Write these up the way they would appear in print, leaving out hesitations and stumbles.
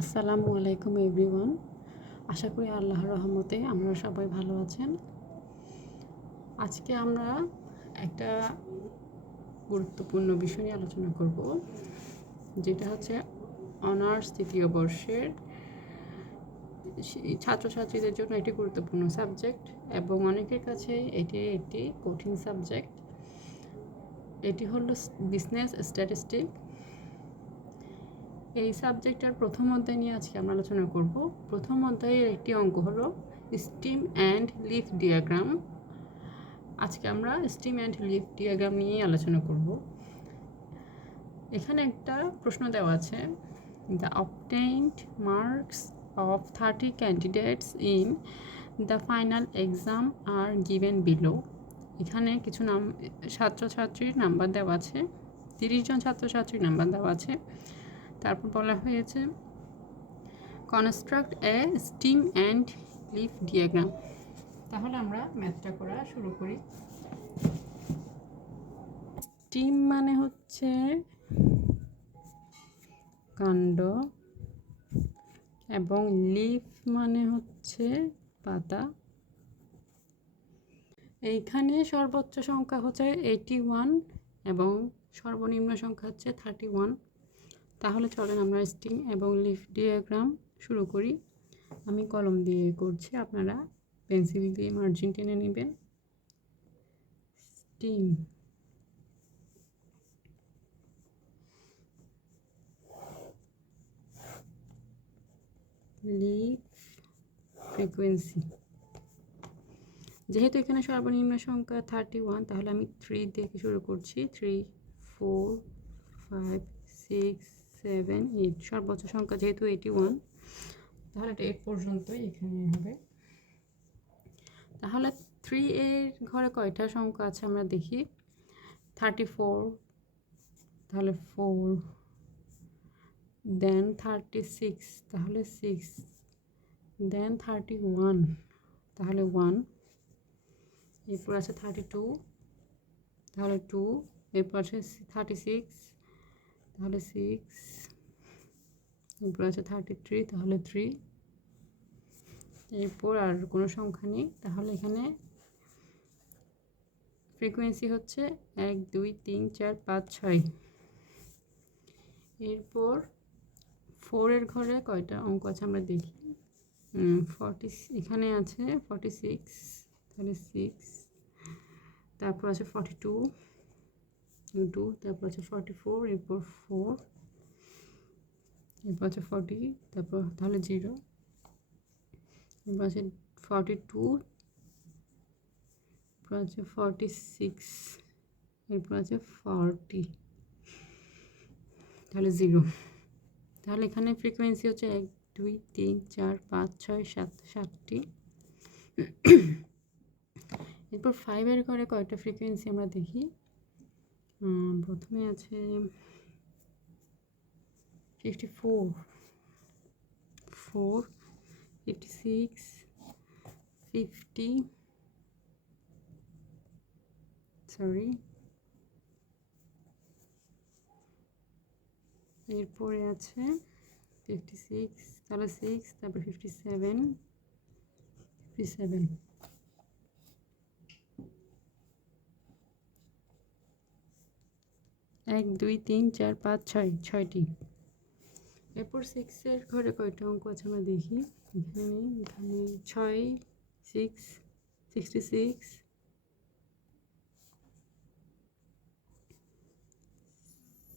আসসালামু আলাইকুম এভরিওয়ান। আশা করি আল্লাহর রহমতে আমরা সবাই ভালো আছেন। আজকে আমরা একটা গুরুত্বপূর্ণ বিষয় নিয়ে আলোচনা করব, যেটা হচ্ছে অনার্স তৃতীয় বর্ষের ছাত্রছাত্রীদের জন্য একটি গুরুত্বপূর্ণ সাবজেক্ট এবং অনেকের কাছে এটি একটি কঠিন সাবজেক্ট। এটি হলো বিজনেস স্ট্যাটিস্টিক। এই সাবজেক্টের প্রথম অধ্যায় নিয়ে আজকে আমরা আলোচনা করব। প্রথম অধ্যায়ের একটি অঙ্ক হলো স্টিম অ্যান্ড লিফ ডিয়াগ্রাম। আজকে আমরা স্টিম অ্যান্ড লিফ ডিয়াগ্রাম নিয়ে আলোচনা করব। এখানে একটা প্রশ্ন দেওয়া আছে, the obtained marks of 30 candidates in the final exam are given below. এখানে কিছু ছাত্রছাত্রীর নাম্বার দেওয়া আছে, 30 জন ছাত্রছাত্রীর নাম্বার দেওয়া আছে। তারপর বলা হয়েছে construct a stem and leaf diagram. তাহলে আমরা ম্যাথটা করা শুরু করি। স্টিম মানে হচ্ছে কাণ্ড এবং লিফ মানে হচ্ছে পাতা। এইখানে সর্বোচ্চ সংখ্যা হচ্ছে 81 এবং সর্বনিম্ন সংখ্যা হচ্ছে 31। তাহলে চলেন আমরা স্টিম এবং লিফ ডিয়াগ্রাম শুরু করি। আমি কলম দিয়ে করছি, আপনারা পেন্সিল দিয়ে মার্জিন টেনে নেবেন। Steam, leaf, frequency. যেহেতু এখানে সর্বনিম্ন সংখ্যা 31, তাহলে আমি 3 দিয়ে শুরু করছি। 3, 4, 5, 6, 7, 8। সর্বোচ্চ সংখ্যা যেহেতু 81, তাহলে এটা 8 পর্যন্তই এখানে হবে। তাহলে 3 এর ঘরে কয়টা সংখ্যা আছে আমরা দেখি। 34, তাহলে 4, দেন 36, তাহলে 6, দেন 31, তাহলে 1। এরপর আছে 32, তাহলে 2। এরপর আছে 36, তাহলে 6। এরপর আছে 33, তাহলে 3। এরপর আর কোনো সংখ্যা নেই, তাহলে এখানে ফ্রিকোয়েন্সি হচ্ছে 1, 2, 3, 4, 5, 6। এরপর 4 এর ঘরে কয়টা অঙ্ক আছে আমরা দেখি। 40, এখানে আছে 46, তাহলে 6। তারপর আছে 42, 2। তারপর আছে 44, এরপর 4। এরপর আছে 40, তারপর তাহলে 0। এরপর আছে 42, এরপর আছে 46, এরপর আছে 40, তাহলে 0। তাহলে এখানে ফ্রিকোয়েন্সি হচ্ছে 1, 2, 3, 4, 5, 6, 7, 7টি। এরপর 5 এর ঘরে কয়টা ফ্রিকোয়েন্সি আমরা দেখি। প্রথমে আছে 54, 4, 56, 50, সরি। এরপরে আছে 56, তাহলে 6, তারপর 57, 57। 1, 2, 3, 4, 5, 6, 6টি। এরপর 6 এর ঘরে কয়টা অঙ্ক আছে আমরা দেখি। এখানে 6, 6, 66,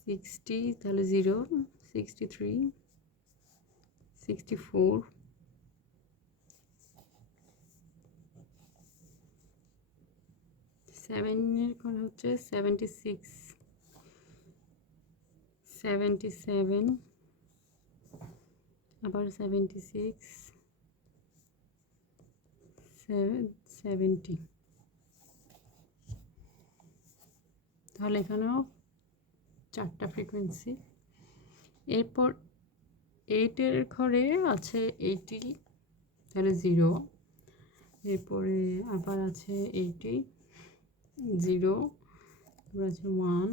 60, তাহলে 0, 63, 64, 7 এর ঘরে হচ্ছে 76, 77, আবার 76, 70। তাহলে এখানেও 4টা ফ্রিকোয়েন্সি। এরপর 8 এর ঘরে আছে 80, তাহলে 0। এরপরে আবার আছে 80, 0, তারপর আছে 1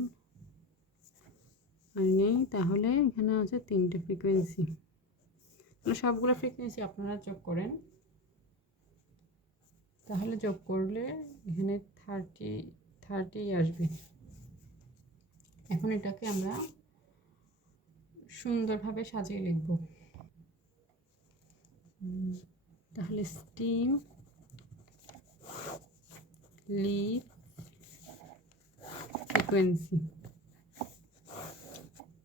আর নেই, তাহলে এখানে আছে 3টে ফ্রিকোয়েন্সি। মানে সবগুলো ফ্রিকোয়েন্সি আপনারা যোগ করেন, তাহলে যোগ করলে এখানে 30 আসবে। এখন এটাকে আমরা সুন্দরভাবে সাজিয়ে লিখব। তাহলে স্টিম লিভ ফ্রিকোয়েন্সি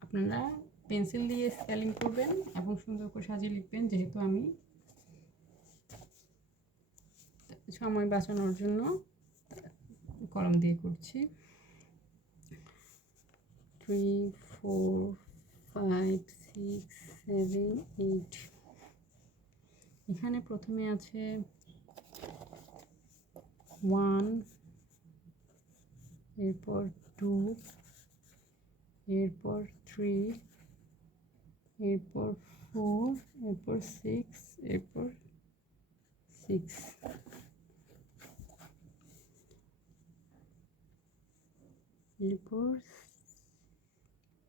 আপনারা পেন্সিল দিয়ে স্কেলিং করবেন এবং সুন্দর করে সাজিয়ে লিখবেন, যেহেতু আমি সময় বাঁচানোর জন্য কলম দিয়ে করছি। 3 4 5 6 7 8 এখানে প্রথমে আছে 1, এরপর 2, এরপর 3, এরপর 4, এরপর 6, এরপর 6। এরপর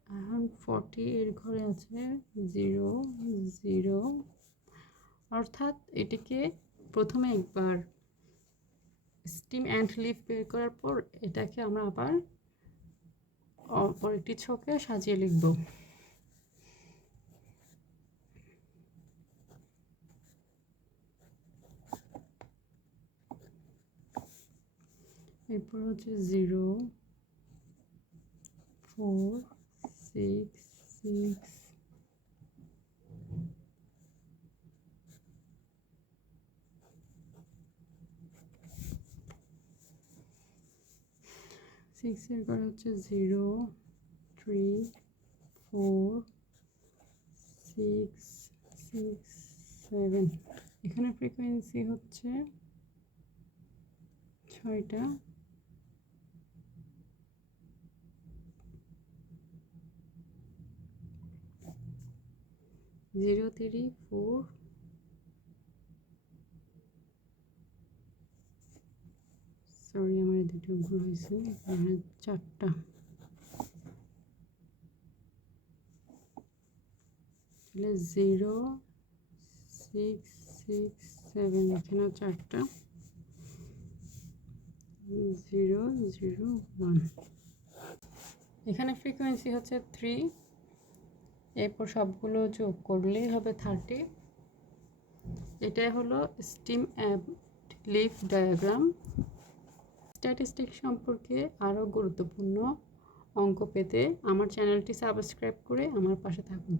এখন 40 এর ঘরে আছে 0 0, অর্থাৎ এটিকে প্রথমে একবার স্টিম অ্যান্ড লিভ বের করার পর এটাকে আমরা আবার অপর একটি ছকে সাজিয়ে লিখব। এরপর হচ্ছে 0 4 6 6 6 এর ঘরে হচ্ছে 0 3 4 6 6 7। এখানে ফ্রিকোয়েন্সি হচ্ছে 6টা। 0 3 4 সরি আমার দুটো ভুল হয়েছে, এখানে 4টা। তাহলে 0 6 6 7 এখানে 4টা 0 0 1। এখানে ফ্রিকোয়েন্সি হচ্ছে 3, এরপর সবগুলো যোগ করলেই হবে 30। এটাই হলো stem and leaf diagram. Statistics সম্পর্কে আরও গুরুত্বপূর্ণ অঙ্ক পেতে আমার চ্যানেলটি সাবস্ক্রাইব করে আমার পাশে থাকুন।